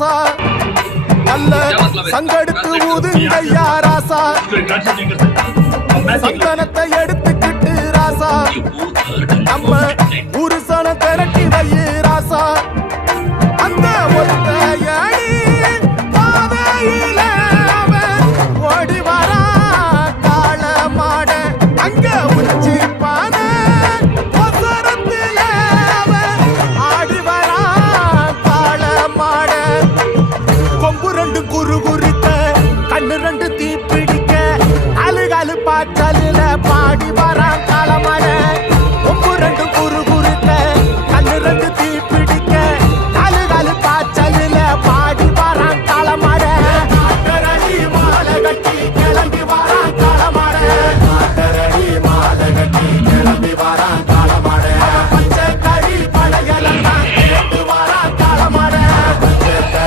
ராசா நல்ல சங்கெடுத்து ஊதுங்கய்யா ராசா சந்தனத்தை எடுத்துக்கிட்டு ராசா. நம்ம पाचल पा